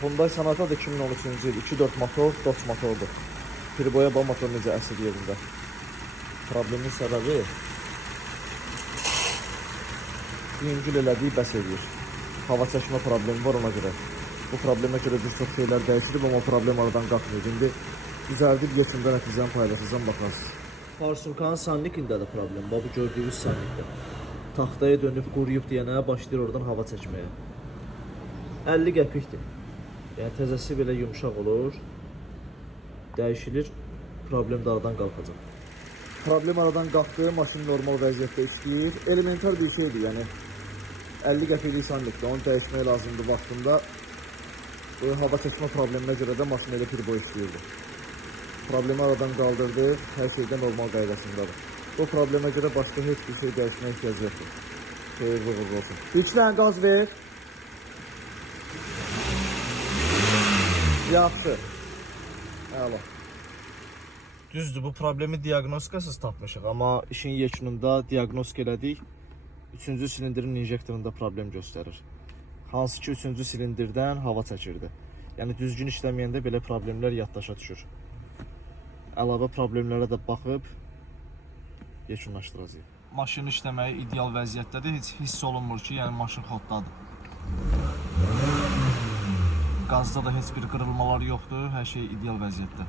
Hyundai Sonata da 2013-cü il 2.4 motor, Dodge motordur. Turboya bu motor necə əsir yerində. Problemin səbəbi yüngül elədiyi bəs edir. Hava çəkmə problemi var ona görə. Bu problemə görə bir çox şeylər dəyişirib, amma problem aradan qalxmıyor. İndi düzəldib yekunda nəticəni paylaşacağım, baxarsınız. Parsurkanın Sannikində də problem var, bu gördüyünüz Sannikdə. Taxtaya dönüb quruyub deyənə başlayır oradan hava çəkməyə. 50 qəpikdir. Yəni təzəsi belə yumşaq olur, dəyişilir, problem də aradan qalxacaq. Problem aradan qalxdı, maşın normal vəziyyətdə işləyir. Elementar bir şeydir, yəni 50 qəpiklik Sannikdə, onu dəyişmək lazımdır vaxtında. Hava çəkmə probleminə görə də maşın elə turbo işləyirdi. Problemi aradan qaldırdıq, hər şeydə normal qaydasındadır. Bu problemə görə başqa heç bir şey dəyişməyə ehtiyac yoxdur. Xeyirli uğurlu olsun. İçlən qaz ver. Yaxşı. Əla. Düzdür, bu problemi diaqnostikasız tapmışıq, amma işin yekununda diaqnostik elədik. 3-cü silindirin injektorunda problem göstərir. Hansı ki 3-cü silindirdən hava çəkirdi. Yəni düzgün işləməyəndə belə problemlər yaddaşa düşür. Əlavə problemlərə də baxıb yekunlaşdıracağıq. Maşın işləməyi ideal vəziyyətdədir, heç hiss olunmur ki, yəni maşın xoddadır. Qazda da heç bir qırılmalar yoxdur, hər şey ideal vəziyyətdə.